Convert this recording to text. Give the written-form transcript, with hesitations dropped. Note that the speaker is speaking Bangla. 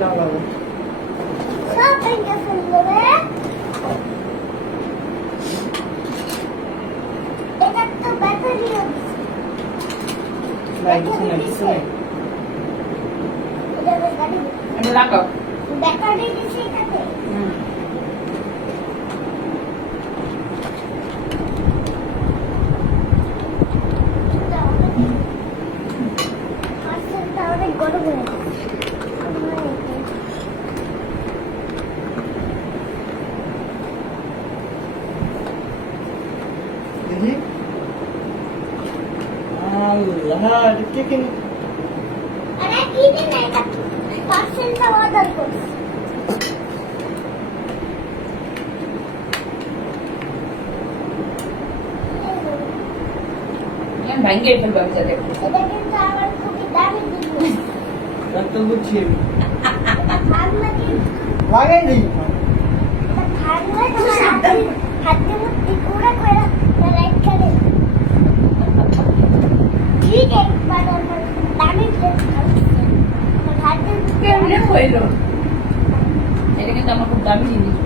লাগাবো। সব ভেঙে ফেললো রে। এটা তো ব্যাটারি আছে। ভাই কিছু না, কিছু নেই। এটা ব্যাটারি। এটা রাখো। ব্যাটারি দিছে এটাতে। পার্সেলটা অনেক গরম হয়ে গেছে। দেখি। আল্লাহ, এটা কে কিনে? আরে কিনে না, এটা পার্সেলটা অর্ডার করছি। ভাঙ্গে ফেলবো আমি যাতে। এটা কিন্তু আমার খুবই দামি জিনিস। ডাক্তার বুঝছি আমি। এটা ভাঙলে কিন্তু লাগাই নেই। এটা ভাঙলে তোমার হাতে মুঠি পুরো করে রাইখা দে। ঠিক একবার আমার দামি ড্রেস খাওয়াচ্ছে। আমার হাতে কেমনে হইলো? এটা কিন্তু আমার খুব দামি জিনিস।